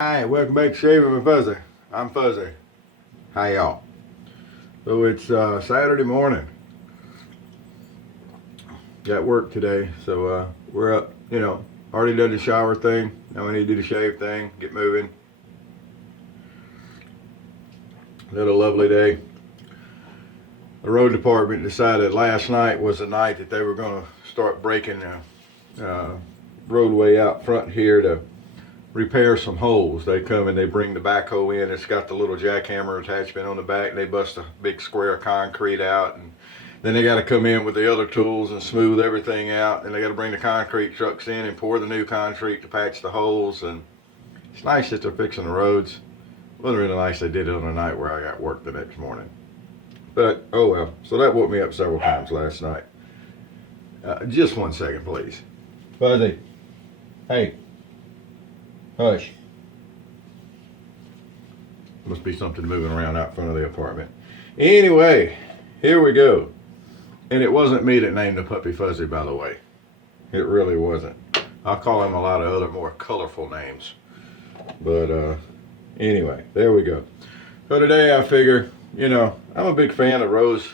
Hi, welcome back to Shaving with Fuzzy. I'm Fuzzy. Hi, y'all. So it's Saturday morning. Got work today, so we're up. Already done the shower thing. Now we need to do the shave thing. Get moving. Another lovely day. The road department decided last night was the night that they were going to start breaking the roadway out front here to repair some holes. They come and they bring the backhoe in. It's got the little jackhammer attachment on the back. They bust a big square of concrete out, and then they got to come in with the other tools and smooth everything out. And they got to bring the concrete trucks in and pour the new concrete to patch the holes. And it's nice that they're fixing the roads. It wasn't really nice they did it on a night where I got work the next morning. But oh well. So that woke me up several times last night. Just 1 second, please. Fuzzy. Hey. Hush. Must be something moving around out front of the apartment. Anyway, here we go. And it wasn't me that named the puppy Fuzzy, by the way. It really wasn't. I'll call him a lot of other more colorful names. But anyway, there we go. So today I figure, I'm a big fan of rose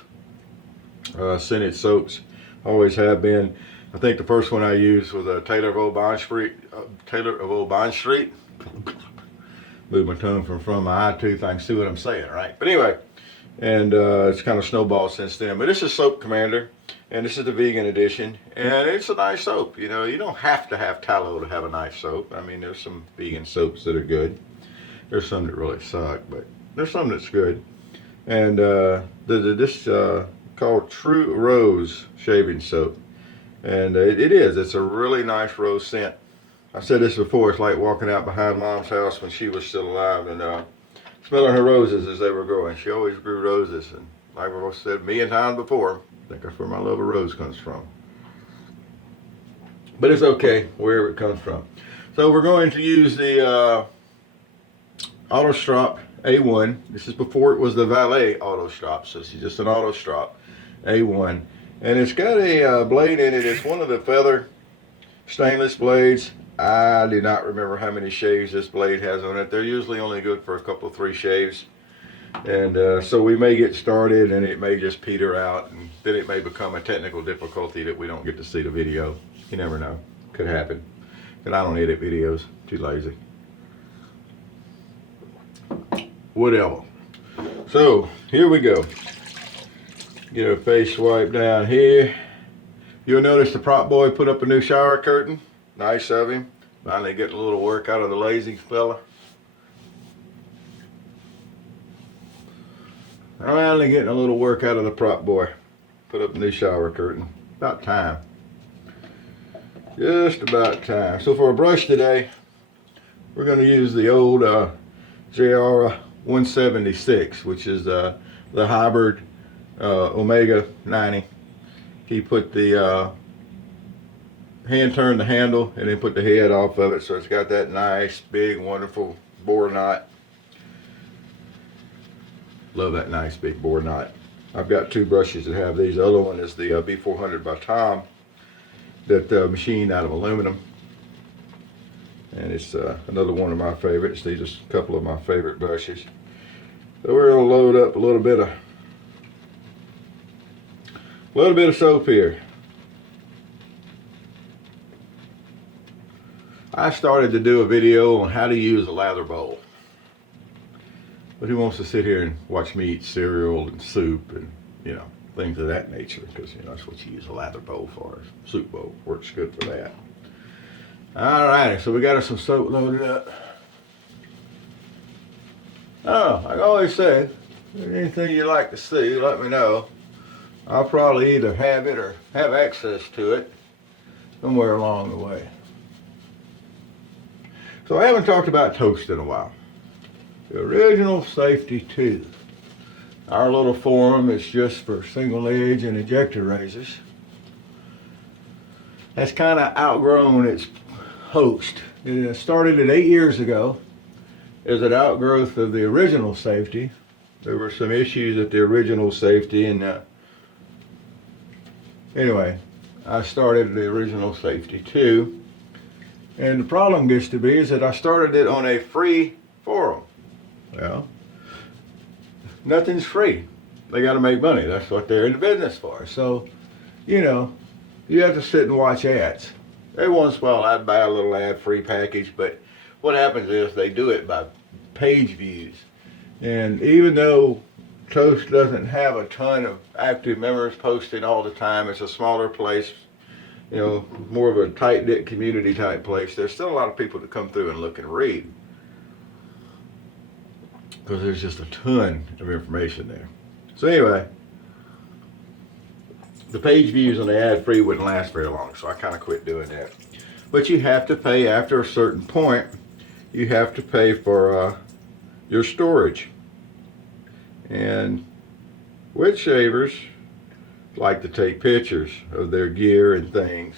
scented soaps. Always have been. I think the first one I used was a Taylor of Old Bond Street. Move my tongue from my eye tooth. I can see what I'm saying, right? But anyway, and it's kind of snowballed since then. But this is Soap Commander, and this is the vegan edition, and it's a nice soap. You don't have to have tallow to have a nice soap. I mean, there's some vegan soaps that are good. There's some that really suck, but there's some that's good. And this called True Rose shaving soap. And it is. It's a really nice rose scent. I said this before. It's like walking out behind Mom's house when she was still alive and smelling her roses as they were growing. She always grew roses. And like I've said a million times before, I think that's where my love of rose comes from. But it's okay, wherever it comes from. So we're going to use the Auto Strop A1. This is before it was the Valet Auto Strop. So this is just an Auto Strop A1. And it's got a blade in it. It's one of the feather stainless blades. I do not remember how many shaves this blade has on it. They're usually only good for a couple of 3 shaves. And so we may get started and it may just peter out. And then it may become a technical difficulty that we don't get to see the video. You never know. Could happen. And I don't edit videos. Too lazy. Whatever. So here we go. Get a face swipe down here. You'll notice the prop boy put up a new shower curtain. Nice of him. Finally getting a little work out of the lazy fella. Finally getting a little work out of the prop boy. Put up a new shower curtain. About time. Just about time. So for a brush today, we're going to use the old JR 176, which is the hybrid Omega 90. He put the hand turned the handle and then put the head off of it, so it's got that nice big wonderful bore knot. Love that nice big bore knot. I've got 2 brushes that have these. The other one is the B400 by Tom, that machined out of aluminum, and it's another one of my favorites. These are a couple of my favorite brushes. So we're going to load up a little bit of soap here. I started to do a video on how to use a lather bowl. But who wants to sit here and watch me eat cereal and soup and, things of that nature? Because, that's what you use a lather bowl for. Soup bowl works good for that. Alrighty, so we got us some soap loaded up. Oh, like I always say, if there's anything you'd like to see, let me know. I'll probably either have it or have access to it somewhere along the way. So I haven't talked about toast in a while. The original Safety Tooth. Our little forum is just for single edge and ejector razors. That's kind of outgrown its host. It started 8 years ago as an outgrowth of the original Safety. There were some issues at the original Safety, and anyway, I started the original Safety too. And the problem gets to be is that I started it on a free forum. Well, nothing's free. They got to make money. That's what they're in the business for. So, you know, you have to sit and watch ads. Every once in a while I'd buy a little ad-free package, but what happens is they do it by page views. And even though Toast doesn't have a ton of active members posting all the time, it's a smaller place, you know, more of a tight-knit community type place, there's still a lot of people that come through and look and read. Because there's just a ton of information there. So anyway, the page views on the ad-free wouldn't last very long, so I kind of quit doing that. But you have to pay after a certain point. You have to pay for your storage. And wood shavers like to take pictures of their gear and things.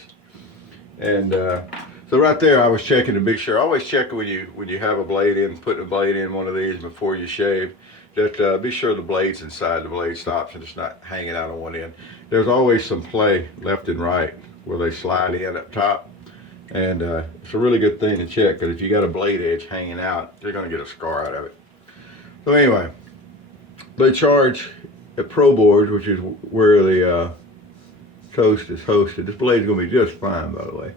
And so right there, I was checking to be sure. Always check when you have a blade in, putting a blade in one of these before you shave. That be sure the blade's inside, the blade stops and it's not hanging out on one end. There's always some play left and right where they slide in up top. And it's a really good thing to check, because if you got a blade edge hanging out, you're going to get a scar out of it. So anyway, they charge at Pro Boards, which is where the Toast is hosted. This blade's going to be just fine, by the way.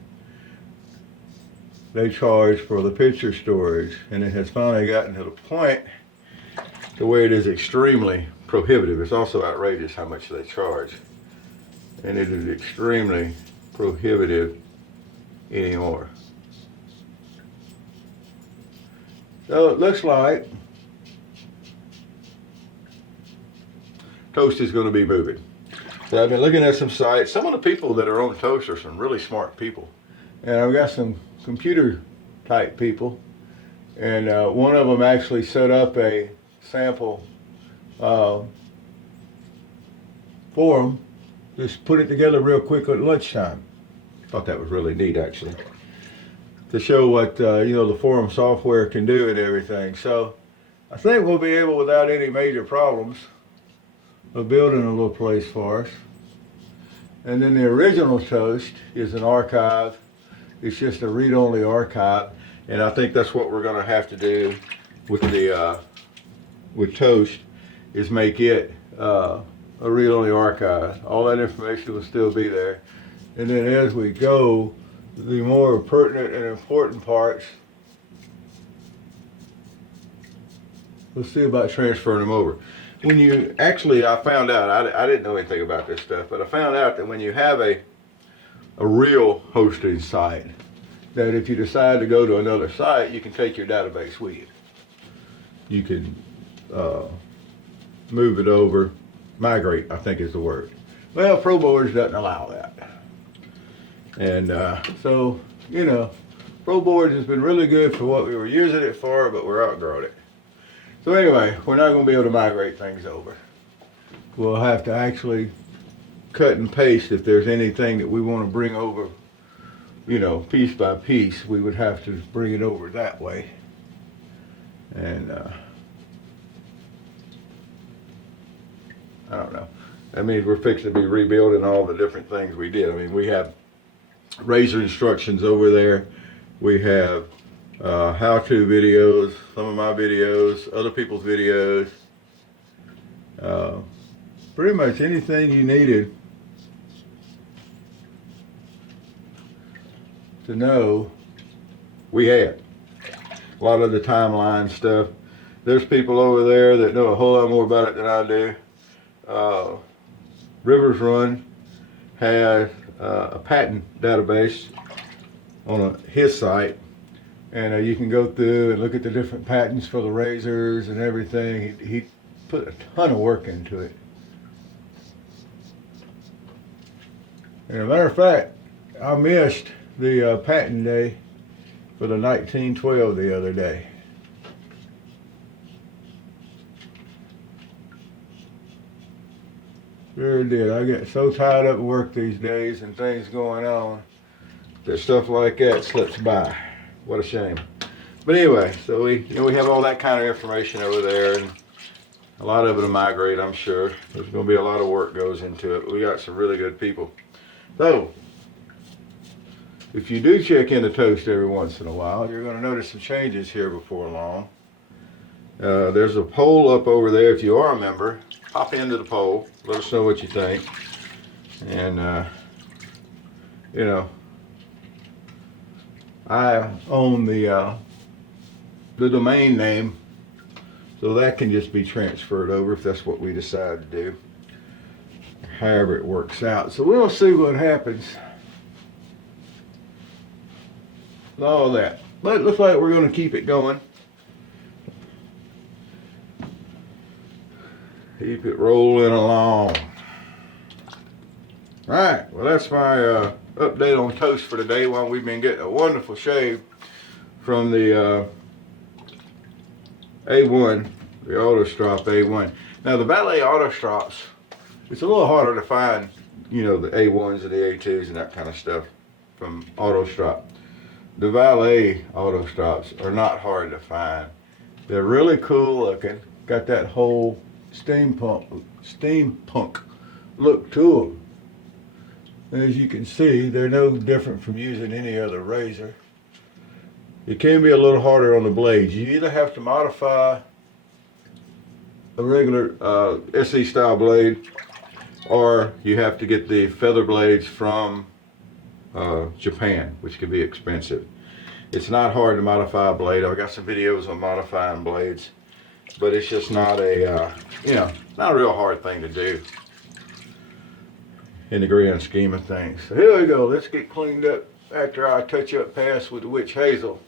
They charge for the picture storage, and it has finally gotten to the point to where it is extremely prohibitive. It's also outrageous how much they charge, and it is extremely prohibitive anymore. So it looks like Toast is going to be moving. So I've been looking at some sites. Some of the people that are on Toast are some really smart people, and I've got some computer type people, and one of them actually set up a sample forum, just put it together real quick at lunchtime. Thought that was really neat, actually, to show what the forum software can do and everything. So I think we'll be able, without any major problems, of building a little place for us. And then the original Toast is an archive. It's just a read-only archive, and I think that's what we're going to have to do with the with Toast, is make it a read-only archive. All that information will still be there. And then as we go, the more pertinent and important parts, we'll see about transferring them over. When you actually, I found out, I didn't know anything about this stuff, but I found out that when you have a real hosting site, that if you decide to go to another site, you can take your database with you. You can move it over, migrate, I think is the word. Well, Pro Boards doesn't allow that. And so, Pro Boards has been really good for what we were using it for, but we're outgrowing it. So anyway, we're not going to be able to migrate things over. We'll have to actually cut and paste if there's anything that we want to bring over, piece by piece. We would have to bring it over that way. And I don't know. That means we're fixing to be rebuilding all the different things we did. I mean, we have razor instructions over there. We have how-to videos, some of my videos, other people's videos. Pretty much anything you needed to know, we had. A lot of the timeline stuff. There's people over there that know a whole lot more about it than I do. Rivers Run has a patent database on his site, and you can go through and look at the different patents for the razors and everything. He put a ton of work into it. And as a matter of fact, I missed the patent day for the 1912 the other day. Sure did. I get so tied up at work these days and things going on that stuff like that slips by. What a shame. But anyway, so we have all that kind of information over there, and a lot of it will migrate, I'm sure. There's going to be a lot of work goes into it. We got some really good people. So if you do check into Toast every once in a while, you're going to notice some changes here before long. There's a poll up over there. If you are a member, hop into the poll. Let us know what you think. And, you know, I own the domain name, so that can just be transferred over if that's what we decide to do. However it works out. So we'll see what happens. All that. But it looks like we're going to keep it going. Keep it rolling along. Alright, well that's my update on Toast for today while we've been getting a wonderful shave from the A1, the Auto Strop A1. Now the Valet Auto Strops, it's a little harder to find, you know, the A1s and the A2s and that kind of stuff from Auto Strop. The Valet Auto Strops are not hard to find. They're really cool looking. Got that whole steampunk look to them. As you can see, they're no different from using any other razor. It can be a little harder on the blades. You either have to modify a regular SE style blade, or you have to get the feather blades from Japan, which can be expensive. It's not hard to modify a blade. I've got some videos on modifying blades, but it's just not a not a real hard thing to do in the grand scheme of things. So here we go. Let's get cleaned up after I touch up pass with the witch hazel.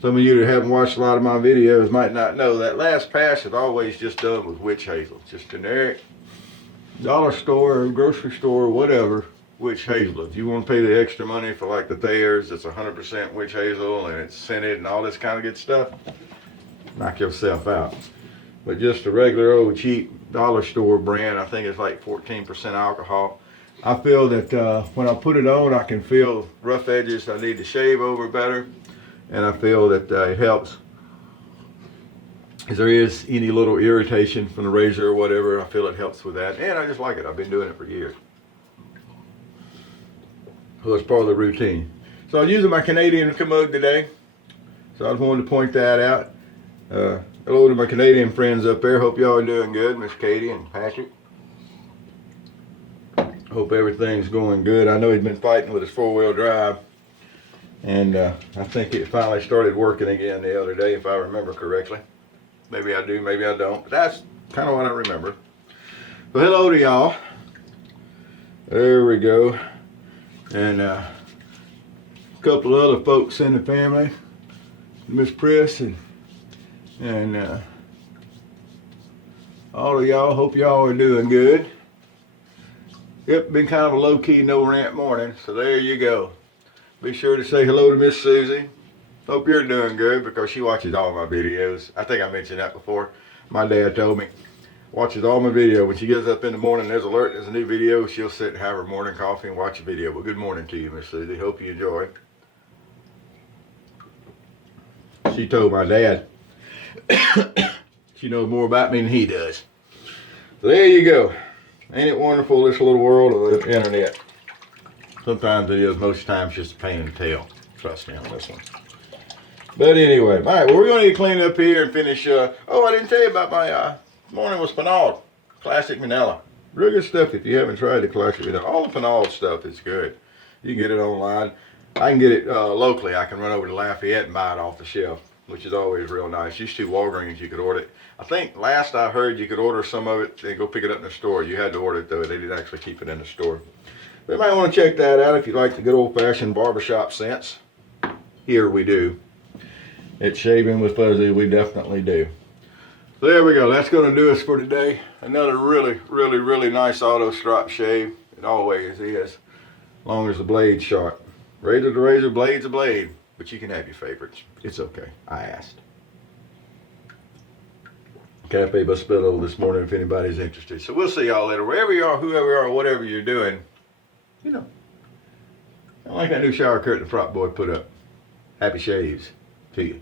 Some of you that haven't watched a lot of my videos might not know that last pass is always just done with witch hazel. Just generic dollar store, grocery store, whatever, witch hazel. If you want to pay the extra money for like the Thayers, it's 100% witch hazel and it's scented and all this kind of good stuff, knock yourself out. But just a regular old cheap dollar store brand, I think it's like 14% alcohol. I feel that when I put it on, I can feel rough edges I need to shave over better. And I feel that it helps. If there is any little irritation from the razor or whatever, I feel it helps with that. And I just like it. I've been doing it for years. So it's part of the routine. So I'm using my Canadian commode today. So I just wanted to point that out. Hello to my Canadian friends up there. Hope y'all are doing good, Miss Katie and Patrick. Hope everything's going good. I know he's been fighting with his four-wheel drive. And I think it finally started working again the other day, if I remember correctly. Maybe I do, maybe I don't. But that's kind of what I remember. Well, hello to y'all. There we go. And a couple of other folks in the family. Miss Priss and all of y'all. Hope y'all are doing good. Yep, been kind of a low-key, no-rant morning. So there you go. Be sure to say hello to Miss Susie. Hope you're doing good because she watches all my videos. I think I mentioned that before. My dad told me. Watches all my videos. When she gets up in the morning, there's alert, there's a new video. She'll sit and have her morning coffee and watch a video. Well, good morning to you, Miss Susie. Hope you enjoy. She told my dad she knows more about me than he does. So there you go. Ain't it wonderful, this little world of the internet? Sometimes it is, most times just a pain in the tail. Trust me on this one. But anyway, all right, well, we're going to get cleaned up here and finish. I didn't tell you about my morning with Pinard. Classic Manila. Real good stuff if you haven't tried the Classic Manila. All the Pinard stuff is good. You can get it online. I can get it locally. I can run over to Lafayette and buy it off the shelf, which is always real nice. Used to Walgreens, you could order it. I think last I heard you could order some of it and go pick it up in the store. You had to order it though. They didn't actually keep it in the store. You might want to check that out if you like the good old-fashioned barbershop sense. Here we do. At Shaving with Fuzzy, we definitely do. So there we go. That's going to do us for today. Another really, really, really nice auto strop shave. It always is, as long as the blade's sharp. Razor to razor, blade's a blade. But you can have your favorites. It's okay. I asked. Cafe Buspillo this morning if anybody's interested. So we'll see y'all later. Wherever you are, whoever you are, whatever you're doing. You know, I like that new shower curtain the prop boy put up. Happy shaves to you.